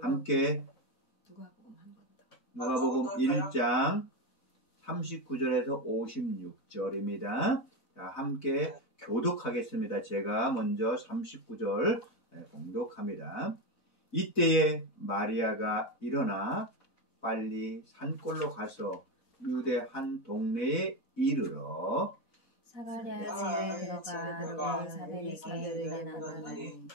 함께 누가복음 1장 39절에서 56절입니다. 자, 함께 교독하겠습니다. 제가 먼저 39절 봉독합니다. 이때에 마리아가 일어나 빨리 산골로 가서 유대 한 동네에 이르러 사가랴 집에 들어가 엘리사벳에게 문안하니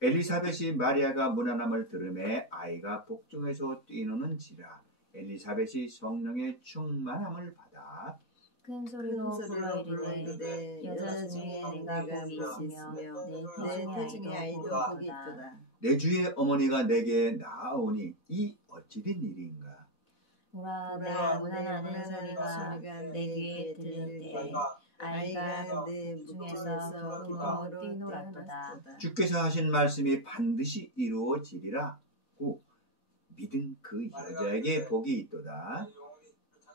엘리사벳이 마리아가 문안함을 들으매 아이가 복중에서 뛰노는지라 엘리사벳이 성령의 충만함을 받아 큰 소리로 불어 이르되 여자 중에 내가 복이 있으며 내 태중의 아이도 복이 있도다. 내 주의 어머니가 내게 나아오니 이 어찌된 일인가. 보라 내가 문안하는 소리가 내 귀에 들릴 때 아이가 내 중에서 기쁨으로 뛰놀았도다. 주께서 하신 말씀이 반드시 이루어지리라고 믿은 그 여자에게 복이 있도다.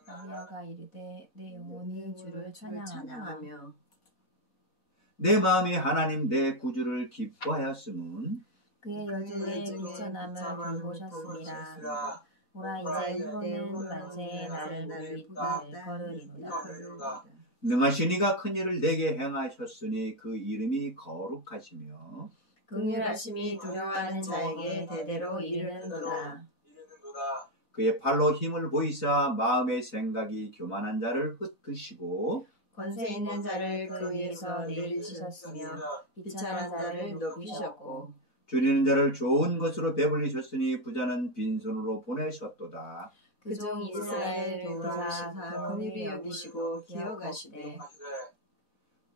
마리아가 이르되 내 영혼이 주를 찬양하며 내 마음이 하나님 내 구주를 기뻐하였음은 그의 여중에 비천함을 돌보셨습니다. 보라 이제 후로는 만세에 나를 거르리로다. 능하신 이가 큰 일을 내게 행하셨으니 그 이름이 거룩하시며 긍휼하심이 두려워하는 자에게 대대로 이르는도다. 그의 팔로 힘을 보이사 마음의 생각이 교만한 자를 흩으시고 권세 있는 자를 그 위에서 내리치셨으며 비천한 자를 높이셨고 줄이는 자를 좋은 것으로 배불리셨으니 부자는 빈손으로 보내셨도다. 그중 이스라엘 도우사 긍휼히 여기시고 기억하시되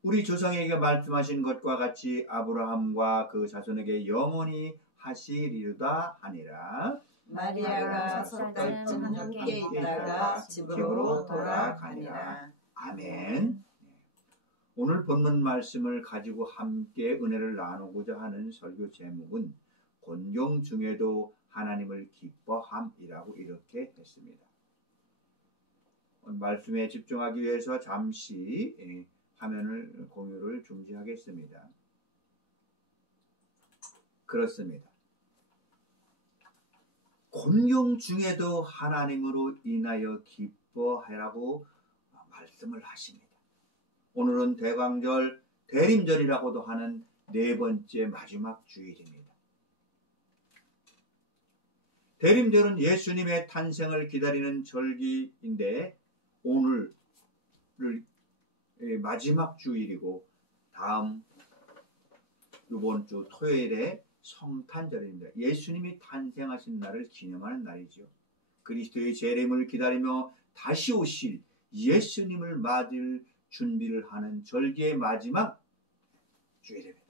우리 조상에게 말씀하신 것과 같이 아브라함과 그 자손에게 영원히 하시리로다 하니라. 마리아가 석 달쯤 함께 있다가 집으로 돌아가니라. 아멘. 오늘 본문 말씀을 가지고 함께 은혜를 나누고자 하는 설교 제목은 곤경 중에도 하나님을 기뻐함이라고 이렇게 했습니다. 말씀에 집중하기 위해서 잠시 화면을 공유를 중지하겠습니다. 그렇습니다. 곤경 중에도 하나님으로 인하여 기뻐하라고 말씀을 하십니다. 오늘은 대광절, 대림절이라고도 하는 네 번째 마지막 주일입니다. 대림절은 예수님의 탄생을 기다리는 절기인데 오늘을 마지막 주일이고 다음 이번 주 토요일에 성탄절입니다. 예수님이 탄생하신 날을 기념하는 날이죠. 그리스도의 재림을 기다리며 다시 오실 예수님을 맞을 준비를 하는 절기의 마지막 주일입니다.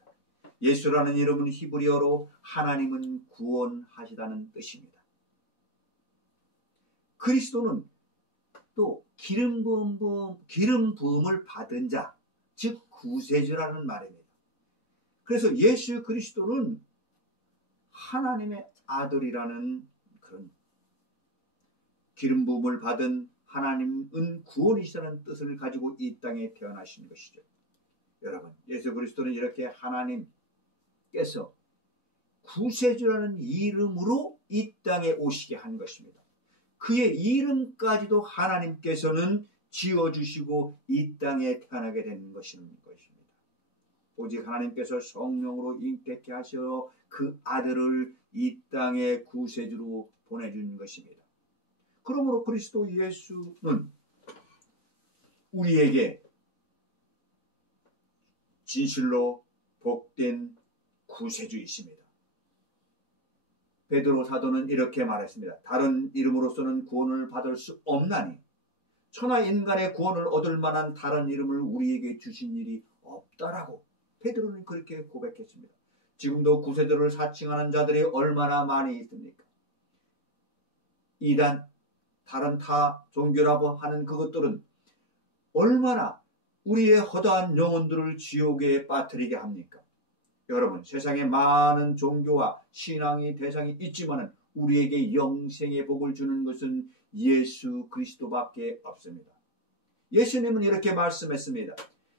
예수라는 이름은 히브리어로 하나님은 구원하시다는 뜻입니다. 그리스도는 또 기름 부음을 받은 자, 즉 구세주라는 말입니다. 그래서 예수 그리스도는 하나님의 아들이라는 그런 기름 부음을 받은 하나님은 구원이시라는 뜻을 가지고 이 땅에 태어나신 것이죠. 여러분, 예수 그리스도는 이렇게 하나님께서 구세주라는 이름으로 이 땅에 오시게 한 것입니다. 그의 이름까지도 하나님께서는 지어주시고 이 땅에 태어나게 된 것입니다. 오직 하나님께서 성령으로 잉태케 하셔 그 아들을 이 땅에 구세주로 보내준 것입니다. 그러므로 그리스도 예수는 우리에게 진실로 복된 구세주이십니다. 베드로 사도는 이렇게 말했습니다. 다른 이름으로서는 구원을 받을 수 없나니 천하 인간의 구원을 얻을 만한 다른 이름을 우리에게 주신 일이 없다라고 베드로는 그렇게 고백했습니다. 지금도 구세주를 사칭하는 자들이 얼마나 많이 있습니까? 이단, 다른 타 종교라고 하는 그것들은 얼마나 우리의 허다한 영혼들을 지옥에 빠뜨리게 합니까? 여러분, 세상에 많은 종교와 신앙의 대상이 있지만 우리에게 영생의 복을 주는 것은 예수 그리스도밖에 없습니다. 예수님은 이렇게 말씀했습니다.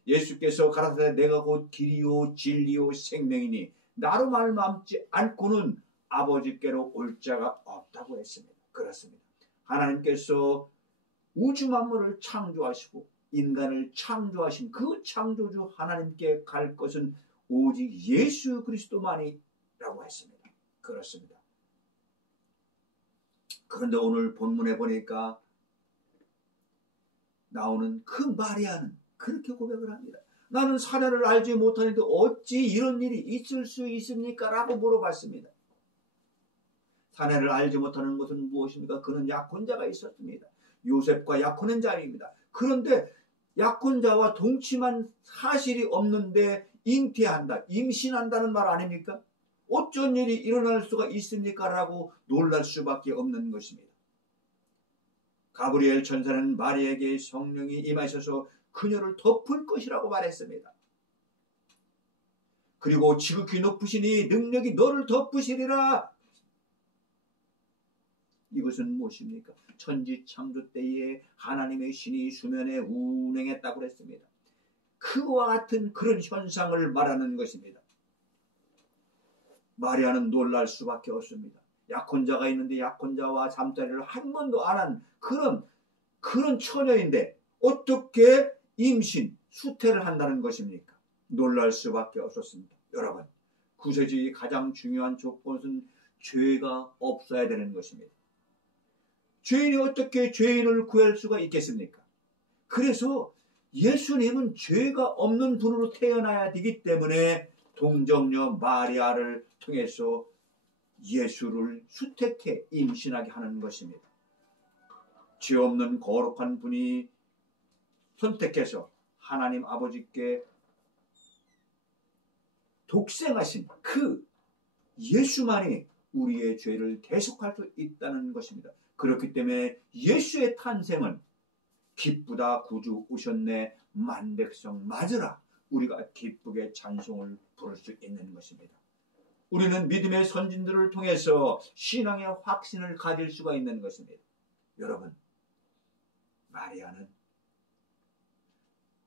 예수께서 가라사대 내가 곧 길이요 진리요 생명이니 나로 말미암지 않고는 아버지께로 올 자가 없다고 했습니다. 그렇습니다. 하나님께서 우주 만물을 창조하시고 인간을 창조하신 그 창조주 하나님께 갈 것은 오직 예수 그리스도만이라고 했습니다. 그렇습니다. 그런데 오늘 본문에 보니까 나오는 그 마리아는 그렇게 고백을 합니다. 나는 사내를 알지 못하는데 어찌 이런 일이 있을 수 있습니까? 라고 물어봤습니다. 사내를 알지 못하는 것은 무엇입니까? 그는 약혼자가 있었습니다. 요셉과 약혼한 자입니다. 그런데 약혼자와 동침한 사실이 없는데 잉태한다, 임신한다는 말 아닙니까? 어쩐 일이 일어날 수가 있습니까? 라고 놀랄 수밖에 없는 것입니다. 가브리엘 천사는 마리아에게 성령이 임하셔서 그녀를 덮을 것이라고 말했습니다. 그리고 지극히 높으시니 능력이 너를 덮으시리라. 이것은 무엇입니까? 천지 창조 때에 하나님의 신이 수면에 운행했다고 그랬습니다. 그와 같은 그런 현상을 말하는 것입니다. 마리아는 놀랄 수밖에 없습니다. 약혼자가 있는데 약혼자와 잠자리를 한 번도 안 한 그런 처녀인데 어떻게 임신, 수태를 한다는 것입니까? 놀랄 수밖에 없었습니다. 여러분, 구세주의 가장 중요한 조건은 죄가 없어야 되는 것입니다. 죄인이 어떻게 죄인을 구할 수가 있겠습니까? 그래서 예수님은 죄가 없는 분으로 태어나야 되기 때문에 동정녀 마리아를 통해서 예수를 수택해 임신하게 하는 것입니다. 죄 없는 거룩한 분이 선택해서 하나님 아버지께 독생하신 그 예수만이 우리의 죄를 대속할 수 있다는 것입니다. 그렇기 때문에 예수의 탄생은 기쁘다 구주 오셨네 만백성 맞으라 우리가 기쁘게 찬송을 부를 수 있는 것입니다. 우리는 믿음의 선진들을 통해서 신앙의 확신을 가질 수가 있는 것입니다. 여러분, 마리아는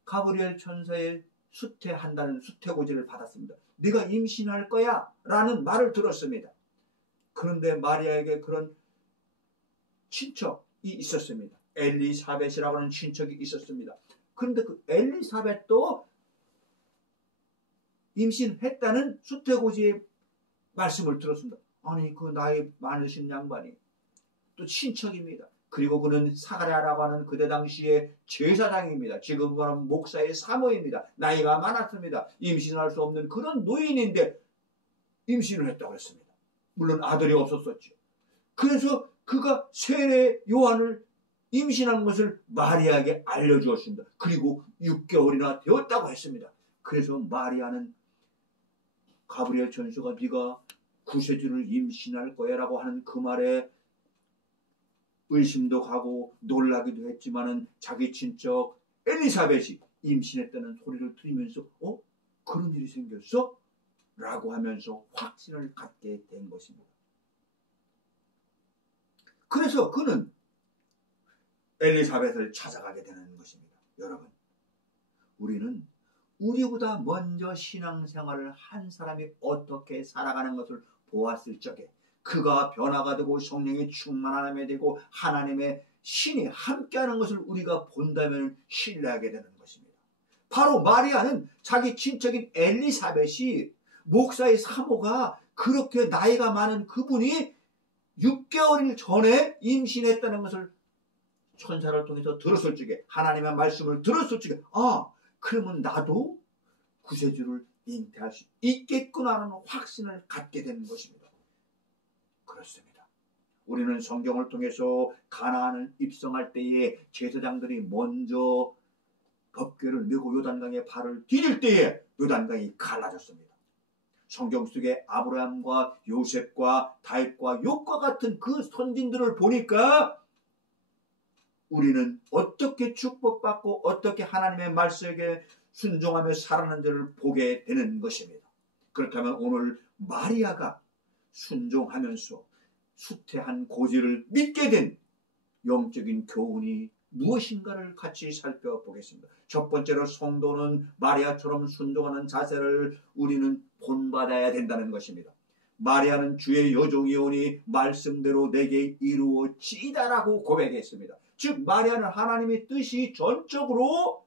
가브리엘 천사의 수태한다는 수태고지를 받았습니다. 네가 임신할 거야 라는 말을 들었습니다. 그런데 마리아에게 그런 친척이 있었습니다. 엘리사벳이라고 하는 친척이 있었습니다. 그런데 그 엘리사벳도 임신했다는 수태고지의 말씀을 들었습니다. 아니 그 나이 많으신 양반이 또 친척입니다. 그리고 그는 사가랴라고 하는 그때 당시에 제사장입니다. 지금 말하면 목사의 사모입니다. 나이가 많았습니다. 임신할 수 없는 그런 노인인데 임신을 했다고 했습니다. 물론 아들이 없었었죠. 그래서 그가 세례 요한을 임신한 것을 마리아에게 알려주었습니다. 그리고 6개월이나 되었다고 했습니다. 그래서 마리아는 가브리엘 천사가 네가 구세주를 임신할 거야 라고 하는 그 말에 의심도 가고 놀라기도 했지만은 자기 친척 엘리사벳이 임신했다는 소리를 들으면서 그런 일이 생겼어? 라고 하면서 확신을 갖게 된 것입니다. 그래서 그는 엘리사벳을 찾아가게 되는 것입니다. 여러분, 우리는 우리보다 먼저 신앙생활을 한 사람이 어떻게 살아가는 것을 보았을 적에 그가 변화가 되고 성령이 충만함에 되고 하나님의 신이 함께하는 것을 우리가 본다면 신뢰하게 되는 것입니다. 바로 마리아는 자기 친척인 엘리사벳이 목사의 사모가 그렇게 나이가 많은 그분이 6개월 전에 임신했다는 것을 천사를 통해서 들었을 적에 하나님의 말씀을 들었을 적에 그러면 나도 구세주를 잉태할 수 있겠구나 하는 확신을 갖게 되는 것입니다. 그렇습니다. 우리는 성경을 통해서 가나안을 입성할 때에 제사장들이 먼저 법궤를 메고 요단강에 발을 디딜 때에 요단강이 갈라졌습니다. 성경 속에 아브라함과 요셉과 다윗과 욥과 같은 그 선진들을 보니까 우리는 어떻게 축복받고 어떻게 하나님의 말씀에 순종하며 살아가는지를 보게 되는 것입니다. 그렇다면 오늘 마리아가 순종하면서 수태한 고지를 믿게 된 영적인 교훈이 무엇인가를 같이 살펴보겠습니다. 첫 번째로 성도는 마리아처럼 순종하는 자세를 우리는 본받아야 된다는 것입니다. 마리아는 주의 여종이오니 말씀대로 내게 이루어지이다라고 고백했습니다. 즉 마리아는 하나님의 뜻이 전적으로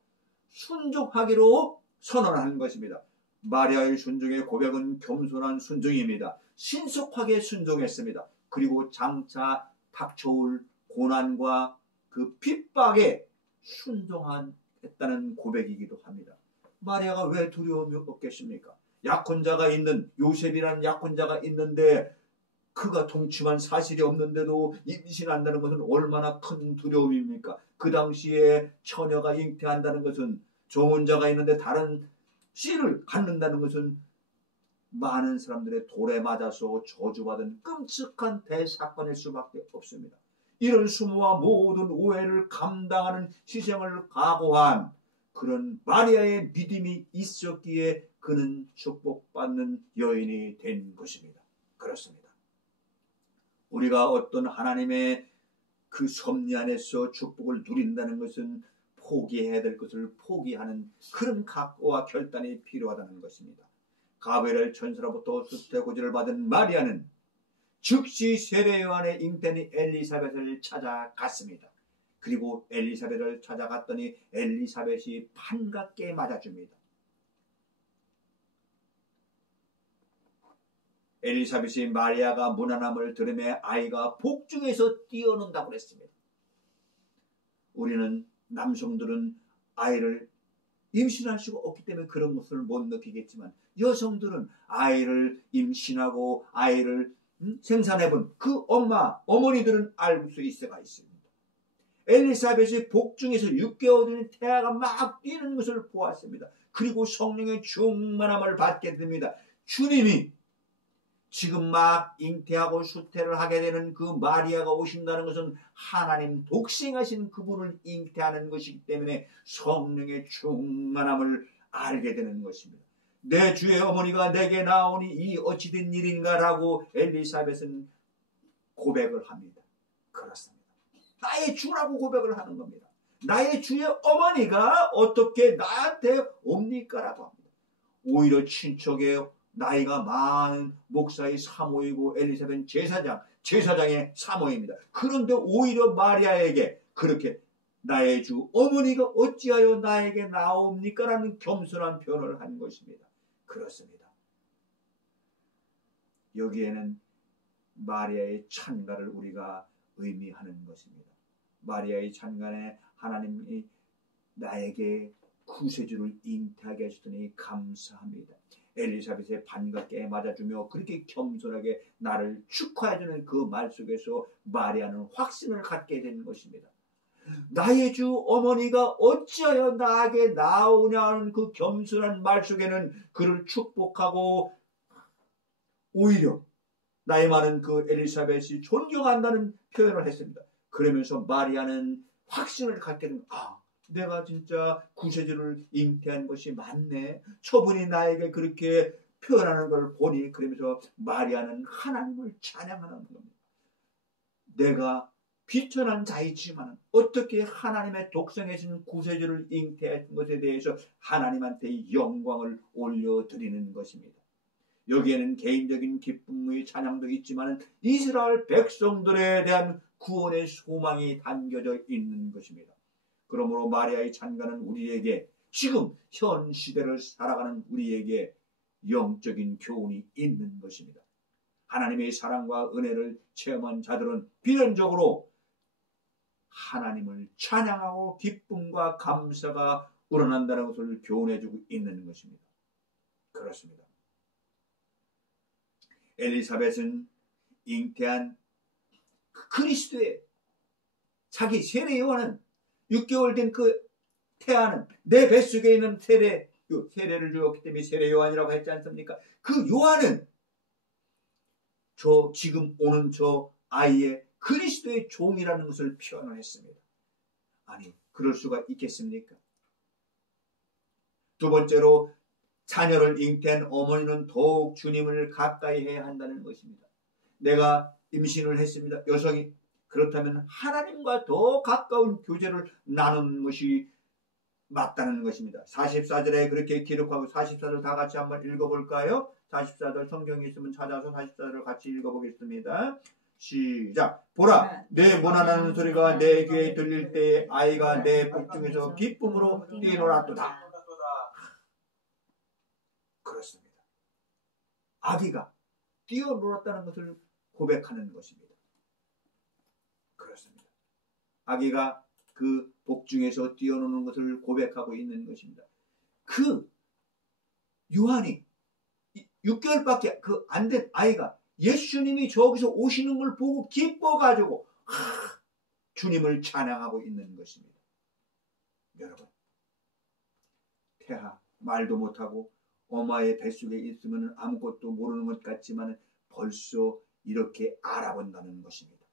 순종하기로 선언한 것입니다. 마리아의 순종의 고백은 겸손한 순종입니다. 신속하게 순종했습니다. 그리고 장차 닥쳐올 고난과 그 핍박에 순종했다는 고백이기도 합니다. 마리아가 왜 두려움이 없겠습니까? 약혼자가 있는 요셉이라는 약혼자가 있는데 그가 동침한 사실이 없는데도 임신한다는 것은 얼마나 큰 두려움입니까? 그 당시에 처녀가 잉태한다는 것은 종혼자가 있는데 다른 씨를 갖는다는 것은 많은 사람들의 돌에 맞아서 저주받은 끔찍한 대사건일 수밖에 없습니다. 이런 수모와 모든 오해를 감당하는 희생을 각오한 그런 마리아의 믿음이 있었기에 그는 축복받는 여인이 된 것입니다. 그렇습니다. 우리가 어떤 하나님의 그 섭리 안에서 축복을 누린다는 것은 포기해야 될 것을 포기하는 그런 각오와 결단이 필요하다는 것입니다. 가브리엘 천사로부터 수태고지를 받은 마리아는 즉시 세례요한의 잉태인 엘리사벳을 찾아갔습니다. 그리고 엘리사벳을 찾아갔더니 엘리사벳이 반갑게 맞아줍니다. 엘리사벳이 마리아가 무난함을 들으며 아이가 복중에서 뛰어논다고 그랬습니다. 우리는 남성들은 아이를 임신할 수가 없기 때문에 그런 것을 못 느끼겠지만 여성들은 아이를 임신하고 아이를 생산해본 그 어머니들은 알 수 있어가 있습니다. 엘리사벳이 복중에서 6개월 된 태아가 막 뛰는 것을 보았습니다. 그리고 성령의 충만함을 받게 됩니다. 주님이 지금 막 잉태하고 수태를 하게 되는 그 마리아가 오신다는 것은 하나님 독생하신 그분을 잉태하는 것이기 때문에 성령의 충만함을 알게 되는 것입니다. 내 주의 어머니가 내게 나오니 이 어찌된 일인가라고 엘리사벳은 고백을 합니다. 그렇습니다. 나의 주라고 고백을 하는 겁니다. 나의 주의 어머니가 어떻게 나한테 옵니까? 라고 합니다. 오히려 친척의 나이가 많은 목사의 사모이고 엘리사벳 제사장의 사모입니다. 그런데 오히려 마리아에게 그렇게 나의 주 어머니가 어찌하여 나에게 나옵니까? 라는 겸손한 표현을 한 것입니다. 그렇습니다. 여기에는 마리아의 찬가를 우리가 의미하는 것입니다. 마리아의 찬간에 하나님이 나에게 구세주를 잉태하게 하시더니 감사합니다. 엘리사벳의 반갑게 맞아주며 그렇게 겸손하게 나를 축하해주는 그 말 속에서 마리아는 확신을 갖게 되는 것입니다. 나의 주 어머니가 어찌하여 나에게 나오냐는 그 겸손한 말 속에는 그를 축복하고 오히려 나이 많은 그 엘리사벳이 존경한다는 표현을 했습니다. 그러면서 마리아는 확신을 갖게 됩니다. 내가 진짜 구세주를 잉태한 것이 맞네. 저분이 나에게 그렇게 표현하는 걸 보니 그러면서 마리아는 하나님을 찬양하는 겁니다. 내가 비천한 자이지만 어떻게 하나님의 독생하신 구세주를 잉태한 것에 대해서 하나님한테 영광을 올려드리는 것입니다. 여기에는 개인적인 기쁨의 찬양도 있지만 이스라엘 백성들에 대한 구원의 소망이 담겨져 있는 것입니다. 그러므로 마리아의 찬가는 우리에게 지금 현 시대를 살아가는 우리에게 영적인 교훈이 있는 것입니다. 하나님의 사랑과 은혜를 체험한 자들은 필연적으로 하나님을 찬양하고 기쁨과 감사가 우러난다는 것을 교훈해주고 있는 것입니다. 그렇습니다. 엘리사벳은 잉태한 그리스도의 자기 세례 요한은 6개월 된 그 태아는 내 뱃속에 있는 세례를 주었기 때문에 세례 요한이라고 했지 않습니까? 그 요한은 지금 오는 저 아이의 그리스도의 종이라는 것을 표현을 했습니다. 아니, 그럴 수가 있겠습니까? 두 번째로 자녀를 잉태한 어머니는 더욱 주님을 가까이 해야 한다는 것입니다. 내가 임신을 했습니다. 여성이 그렇다면 하나님과 더 가까운 교제를 나누는 것이 맞다는 것입니다. 44절에 그렇게 기록하고 44절 다 같이 한번 읽어볼까요? 44절 성경이 있으면 찾아서 44절을 같이 읽어보겠습니다. 시작. 보라, 내 문안하는 소리가 내 귀에 들릴 때에 아이가 내 복중에서 기쁨으로 뛰놀았도다. 그렇습니다. 아기가 뛰어놀았다는 것을 고백하는 것입니다. 그렇습니다. 아기가 그 복중에서 뛰어노는 것을 고백하고 있는 것입니다. 그 요한이 6개월밖에 안 된 아이가 예수님이 저기서 오시는 걸 보고 기뻐가지고 주님을 찬양하고 있는 것입니다. 여러분, 태아 말도 못하고 엄마의 뱃속에 있으면 아무것도 모르는 것 같지만 벌써 이렇게 알아본다는 것입니다.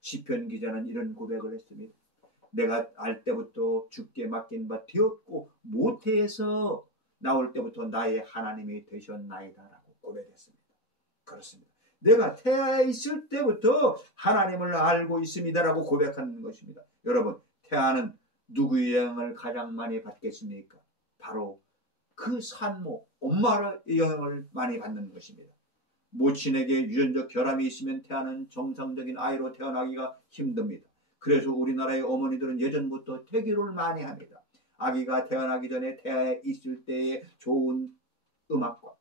시편 기자는 이런 고백을 했습니다. 내가 알 때부터 주께 맡긴 바 되었고 모태에서 나올 때부터 나의 하나님이 되셨나이다라고 고백했습니다. 그렇습니다. 내가 태아에 있을 때부터 하나님을 알고 있습니다라고 고백하는 것입니다. 여러분, 태아는 누구의 영향을 가장 많이 받겠습니까? 바로 그 산모, 엄마의 영향을 많이 받는 것입니다. 모친에게 유전적 결함이 있으면 태아는 정상적인 아이로 태어나기가 힘듭니다. 그래서 우리나라의 어머니들은 예전부터 태교를 많이 합니다. 아기가 태어나기 전에 태아에 있을 때의 좋은 음악과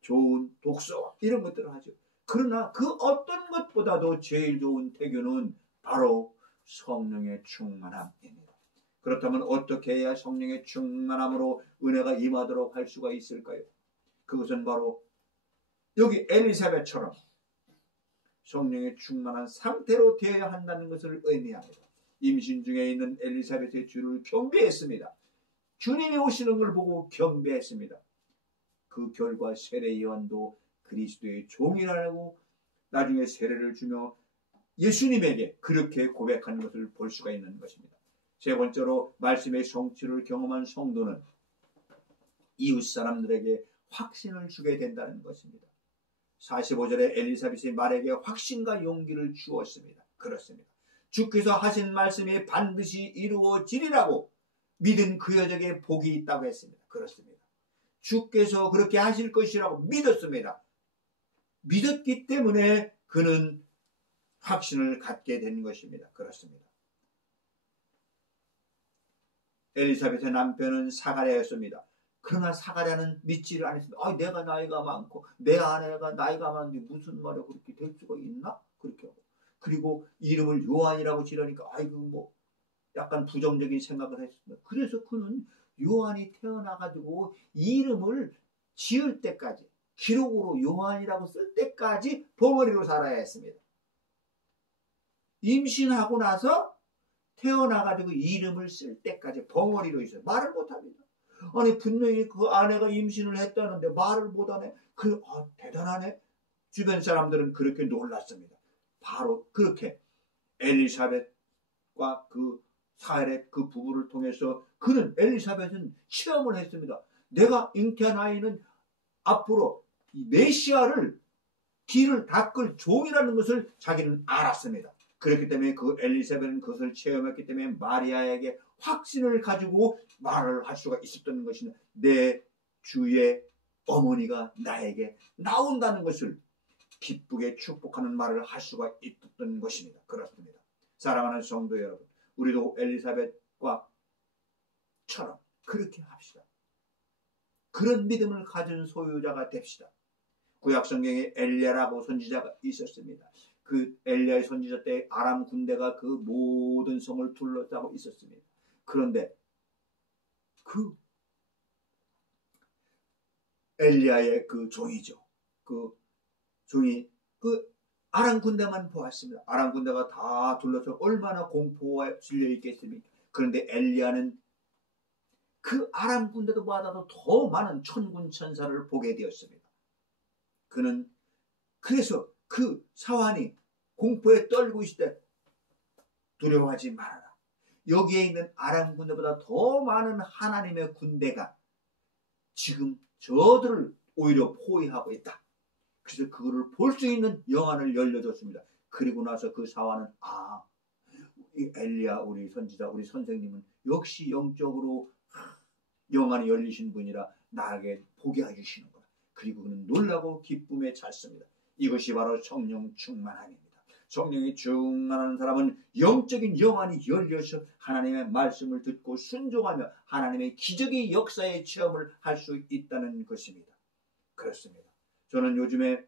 좋은 독서와 이런 것들을 하죠. 그러나 그 어떤 것보다도 제일 좋은 태교는 바로 성령의 충만함입니다. 그렇다면 어떻게 해야 성령의 충만함으로 은혜가 임하도록 할 수가 있을까요? 그것은 바로 여기 엘리사벳처럼 성령의 충만한 상태로 되어야 한다는 것을 의미합니다. 임신 중에 있는 엘리사벳의 주를 경배했습니다. 주님이 오시는 걸 보고 경배했습니다. 그 결과 세례 요한도 그리스도의 종이라고 나중에 세례를 주며 예수님에게 그렇게 고백하는 것을 볼 수가 있는 것입니다. 세 번째로 말씀의 성취를 경험한 성도는 이웃 사람들에게 확신을 주게 된다는 것입니다. 45절에 엘리사벳이 말에게 확신과 용기를 주었습니다. 그렇습니다. 주께서 하신 말씀이 반드시 이루어지리라고 믿은 그 여자에게 복이 있다고 했습니다. 그렇습니다. 주께서 그렇게 하실 것이라고 믿었습니다. 믿었기 때문에 그는 확신을 갖게 된 것입니다. 그렇습니다. 엘리사벳의 남편은 사가랴였습니다. 그러나 사가랴는 믿지를 않았습니다. 내가 나이가 많고 내 아내가 나이가 많은데 무슨 말이 그렇게 될 수가 있나? 그렇게 하고. 그리고 이름을 요한이라고 지르니까 약간 부정적인 생각을 했습니다. 그래서 그는 요한이 태어나가지고 이름을 지을 때까지 기록으로 요한이라고 쓸 때까지 벙어리로 살아야 했습니다. 임신하고 나서 태어나가지고 이름을 쓸 때까지 벙어리로 있어요. 말을 못합니다. 아니 분명히 그 아내가 임신을 했다는데 말을 못하네. 대단하네. 주변 사람들은 그렇게 놀랐습니다. 바로 그렇게 엘리사벳과 그 사렙 그 부부를 통해서 엘리사벳은 체험을 했습니다. 내가 잉태한 아이는 앞으로 메시아를 길을 닦을 종이라는 것을 자기는 알았습니다. 그렇기 때문에 그 엘리사벳은 그것을 체험했기 때문에 마리아에게 확신을 가지고 말을 할 수가 있었던 것이다. 내 주의 어머니가 나에게 나온다는 것을 기쁘게 축복하는 말을 할 수가 있었던 것입니다. 그렇습니다. 사랑하는 성도 여러분, 우리도 엘리사벳과 처럼 그렇게 합시다. 그런 믿음을 가진 소유자가 됩시다. 구약성경에 엘리야라고 선지자가 있었습니다. 그 엘리야의 선지자 때 아람 군대가 그 모든 성을 둘러싸고 있었습니다. 그런데 그 엘리야의 그 종이죠. 그 종이 그 아람 군대만 보았습니다. 아람 군대가 다 둘러서 얼마나 공포에 질려 있겠습니까? 그런데 엘리야는 그 아람 군대도 보다도 더 많은 천군 천사를 보게 되었습니다. 그는 그래서 그 사환이 공포에 떨고 있을 때 두려워하지 말아라. 여기에 있는 아람 군대보다 더 많은 하나님의 군대가 지금 저들을 오히려 포위하고 있다. 그래서 그거를 볼 수 있는 영안을 열려줬습니다. 그리고 나서 그 사환은 이 엘리야 우리 선지자 우리 선생님은 역시 영적으로 영안이 열리신 분이라 나에게 보게 해주시는 거야. 그리고 그는 놀라고 기쁨에 찼습니다. 이것이 바로 성령 충만함입니다. 성령이 충만한 사람은 영적인 영안이 열려서 하나님의 말씀을 듣고 순종하며 하나님의 기적의 역사의 체험을 할 수 있다는 것입니다. 그렇습니다. 저는 요즘에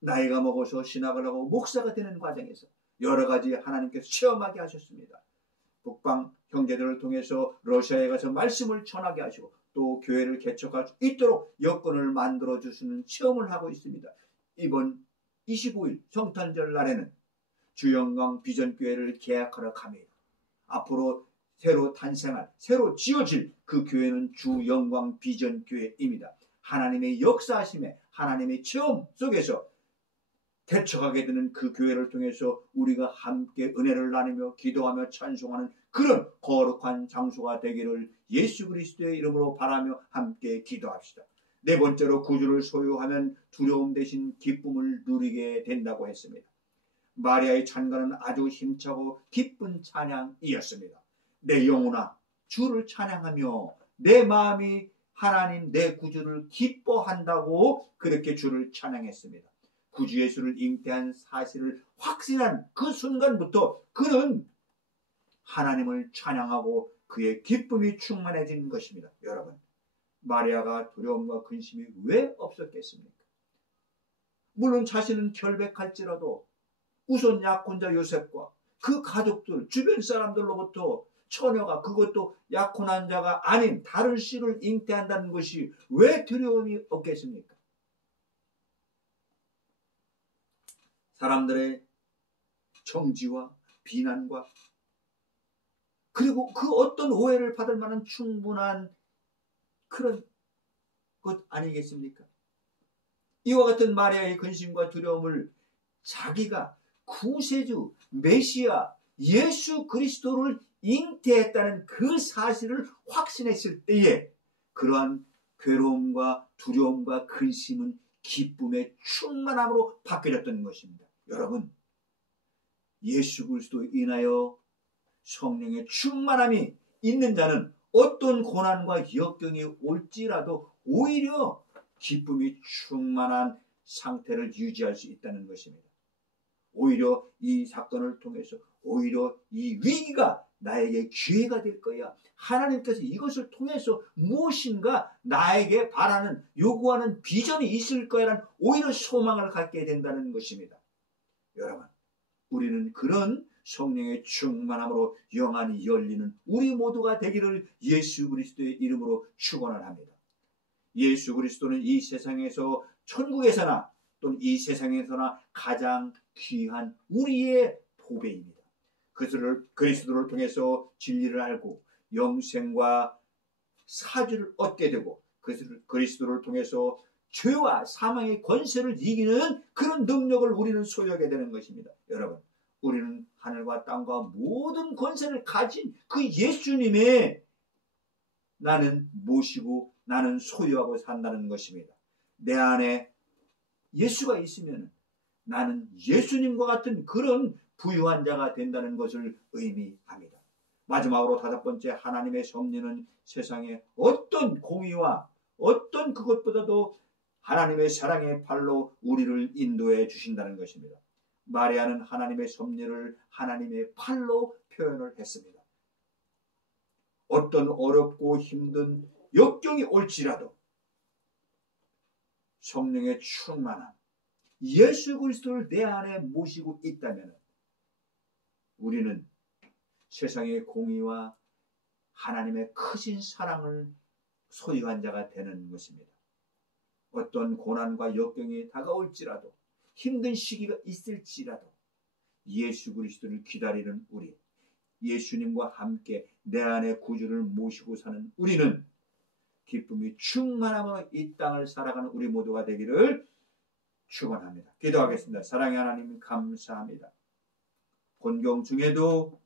나이가 먹어서 신학을 하고 목사가 되는 과정에서 여러 가지 하나님께서 체험하게 하셨습니다. 북방 형제들을 통해서 러시아에 가서 말씀을 전하게 하시고 또 교회를 개척할 수 있도록 여건을 만들어 주시는 체험을 하고 있습니다. 이번 25일 성탄절 날에는 주영광 비전교회를 개학하러 갑니다. 앞으로 새로 탄생할, 새로 지어질 그 교회는 주영광 비전교회입니다. 하나님의 역사하심에 하나님의 체험 속에서 개척하게 되는 그 교회를 통해서 우리가 함께 은혜를 나누며 기도하며 찬송하는 그런 거룩한 장소가 되기를 예수 그리스도의 이름으로 바라며 함께 기도합시다. 네 번째로 구주를 소유하면 두려움 대신 기쁨을 누리게 된다고 했습니다. 마리아의 찬가는 아주 힘차고 기쁜 찬양이었습니다. 내 영혼아 주를 찬양하며 내 마음이 하나님 내 구주를 기뻐한다고 그렇게 주를 찬양했습니다. 구주 예수를 잉태한 사실을 확신한 그 순간부터 그는 하나님을 찬양하고 그의 기쁨이 충만해진 것입니다. 여러분, 마리아가 두려움과 근심이 왜 없었겠습니까? 물론 자신은 결백할지라도 우선 약혼자 요셉과 그 가족들, 주변 사람들로부터 처녀가 그것도 약혼한 자가 아닌 다른 씨를 잉태한다는 것이 왜 두려움이 없겠습니까? 사람들의 정지와 비난과 그리고 그 어떤 오해를 받을 만한 충분한 그런 것 아니겠습니까? 이와 같은 마리아의 근심과 두려움을 자기가 구세주, 메시아, 예수 그리스도를 잉태했다는 그 사실을 확신했을 때에 그러한 괴로움과 두려움과 근심은 기쁨의 충만함으로 바뀌어졌던 것입니다. 여러분, 예수 그리스도로 인하여 성령의 충만함이 있는 자는 어떤 고난과 역경이 올지라도 오히려 기쁨이 충만한 상태를 유지할 수 있다는 것입니다. 오히려 이 사건을 통해서 오히려 이 위기가 나에게 기회가 될 거야. 하나님께서 이것을 통해서 무엇인가 나에게 바라는 요구하는 비전이 있을 거야라는 오히려 소망을 갖게 된다는 것입니다. 여러분, 우리는 그런 성령의 충만함으로 영안이 열리는 우리 모두가 되기를 예수 그리스도의 이름으로 축원을 합니다. 예수 그리스도는 이 세상에서 천국에서나 또는 이 세상에서나 가장 귀한 우리의 보배입니다. 그리스도를 통해서 진리를 알고 영생과 사주를 얻게 되고 그리스도를 통해서 죄와 사망의 권세를 이기는 그런 능력을 우리는 소유하게 되는 것입니다. 여러분, 우리는 하늘과 땅과 모든 권세를 가진 그 예수님의 나는 모시고 나는 소유하고 산다는 것입니다. 내 안에 예수가 있으면 나는 예수님과 같은 그런 부유한 자가 된다는 것을 의미합니다. 마지막으로 다섯 번째, 하나님의 섭리는 세상에 어떤 공의와 어떤 그것보다도 하나님의 사랑의 팔로 우리를 인도해 주신다는 것입니다. 마리아는 하나님의 섭리를 하나님의 팔로 표현을 했습니다. 어떤 어렵고 힘든 역경이 올지라도 성령의 충만함, 예수 그리스도를 내 안에 모시고 있다면 우리는 세상의 공의와 하나님의 크신 사랑을 소유한 자가 되는 것입니다. 어떤 고난과 역경이 다가올지라도 힘든 시기가 있을지라도 예수 그리스도를 기다리는 우리, 예수님과 함께 내 안에 구주를 모시고 사는 우리는 기쁨이 충만함으로 이 땅을 살아가는 우리 모두가 되기를 축원합니다. 기도하겠습니다. 사랑의 하나님 감사합니다. 곤경 중에도